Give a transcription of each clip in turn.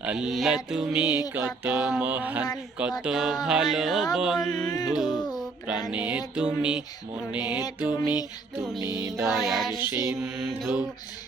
আল্লাহ তুমি কত মহান কত ভালো বন্ধু। প্রাণে তুমি মনে তুমি তুমি দয়ার সিন্ধু।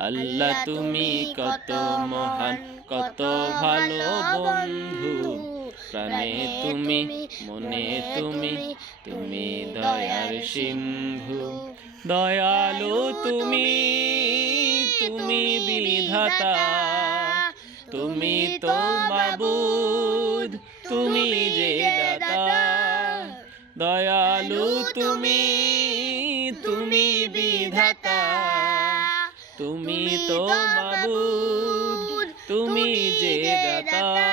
আল্লাহ তুমি কত মহান কত ভালো বন্ধু। প্রাণে তুমি মনে তুমি তুমি দয়ার সিন্ধু। দয়ালু তুমি তুমি বিধাতা। তুমি তো মাবুদ তুমি যে দাতা। দয়ালু তুমি তুমি বিধাতা। তুমি তো মাবুদ তুমি যে দাতা।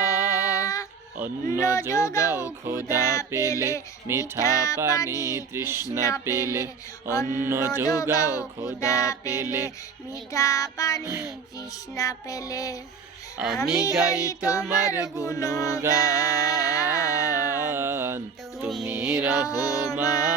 অন্ন যোগাও খোদা পেলে মিঠা পানি তৃষ্ণা পেলে। অন্ন যোগাও খোদা পেলে মিঠা পানি তৃষ্ণা পেলে। আমি গাই তোমার গুণগান। তুমি রহমান।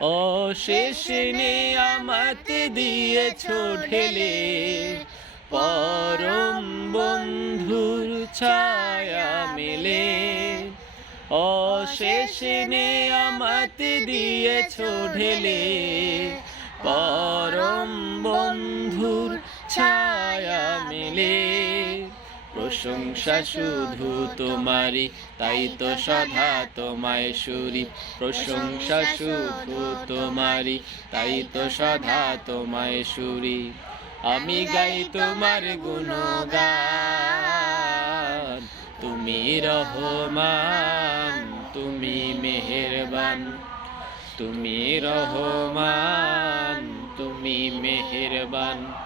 অশেষ আমাতে দিয়েছ ঢেলে। পরম বন্ধুর ছায়া মেলে। অশেষ আমাতে দিয়েছ ঢেলে। পরম বন্ধুর ছায়া মেলে। প্রশংসা শুধু তোমারই, তাই তো সদা তোমায় সুরি। প্রশংসা শুধু তোমারই, তাই তো সদা তোমায় সুরি। আমি গাই তোমার গুণগান, তুমি রহমান, তুমি মেহেরবান। তুমি রহমান, তুমি মেহেরবান।